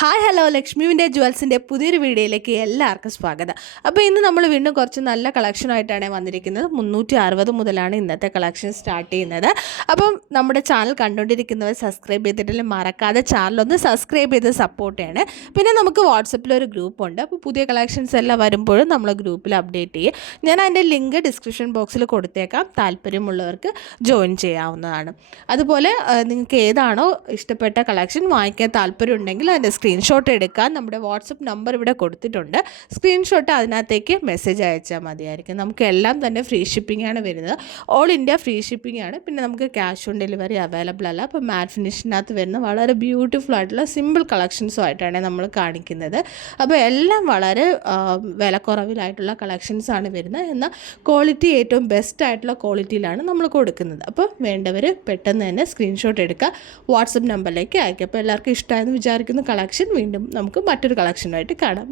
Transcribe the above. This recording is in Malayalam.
ഹായ് ഹലോ ലക്ഷ്മിവിൻ്റെ ജുവൽസിൻ്റെ പുതിയൊരു വീഡിയോയിലേക്ക് എല്ലാവർക്കും സ്വാഗതം. അപ്പോൾ ഇന്ന് നമ്മൾ വീണ്ടും കുറച്ച് നല്ല കളക്ഷനായിട്ടാണ് വന്നിരിക്കുന്നത്. 360 മുതലാണ് ഇന്നത്തെ കളക്ഷൻ സ്റ്റാർട്ട് ചെയ്യുന്നത്. അപ്പം നമ്മുടെ ചാനൽ കണ്ടുകൊണ്ടിരിക്കുന്നവർ സബ്സ്ക്രൈബ് ചെയ്തിട്ടില്ല, മറക്കാതെ ചാനലൊന്ന് സബ്സ്ക്രൈബ് ചെയ്ത് സപ്പോർട്ട് ചെയ്യണേ. പിന്നെ നമുക്ക് വാട്സപ്പിലൊരു ഗ്രൂപ്പുണ്ട്. അപ്പോൾ പുതിയ കളക്ഷൻസ് എല്ലാം വരുമ്പോഴും നമ്മൾ ഗ്രൂപ്പിൽ അപ്ഡേറ്റ് ചെയ്യും. ഞാൻ അതിൻ്റെ ലിങ്ക് ഡിസ്ക്രിപ്ഷൻ ബോക്സിൽ കൊടുത്തേക്കാം, താല്പര്യമുള്ളവർക്ക് ജോയിൻ ചെയ്യാവുന്നതാണ്. അതുപോലെ നിങ്ങൾക്ക് ഏതാണോ ഇഷ്ടപ്പെട്ട കളക്ഷൻ വാങ്ങിക്കാൻ താല്പര്യമുണ്ടെങ്കിൽ അതിൻ്റെ സ്ക്രീൻഷോട്ട് എടുക്കാൻ നമ്മുടെ വാട്സപ്പ് നമ്പർ ഇവിടെ കൊടുത്തിട്ടുണ്ട്. സ്ക്രീൻഷോട്ട് അതിനകത്തേക്ക് മെസ്സേജ് അയച്ചാൽ മതിയായിരിക്കും. നമുക്ക് എല്ലാം തന്നെ ഫ്രീ ഷിപ്പിംഗ് ആണ് വരുന്നത്. ഓൾ ഇന്ത്യ ഫ്രീ ഷിപ്പിംഗ് ആണ്. പിന്നെ നമുക്ക് ക്യാഷ് ഓൺ ഡെലിവറി അവൈലബിൾ അല്ല. അപ്പോൾ മാറ്റ് ഫിനിഷിനകത്ത് വരുന്ന വളരെ ബ്യൂട്ടിഫുൾ ആയിട്ടുള്ള സിമ്പിൾ കളക്ഷൻസും ആയിട്ടാണ് നമ്മൾ കാണിക്കുന്നത്. അപ്പോൾ എല്ലാം വളരെ വിലക്കുറവിലായിട്ടുള്ള കളക്ഷൻസാണ് വരുന്നത്. എന്നാൽ ക്വാളിറ്റി ഏറ്റവും ബെസ്റ്റ് ആയിട്ടുള്ള ക്വാളിറ്റിയിലാണ് നമ്മൾ കൊടുക്കുന്നത്. അപ്പോൾ വേണ്ടവർ പെട്ടെന്ന് തന്നെ സ്ക്രീൻഷോട്ട് എടുക്കുക, വാട്സപ്പ് നമ്പറിലേക്ക് അയക്കുക. അപ്പോൾ എല്ലാവർക്കും ഇഷ്ടമായെന്ന് വിചാരിക്കുന്ന കളക്ഷൻ വീണ്ടും നമുക്ക് മറ്റൊരു കളക്ഷനുമായിട്ട് കാണാം.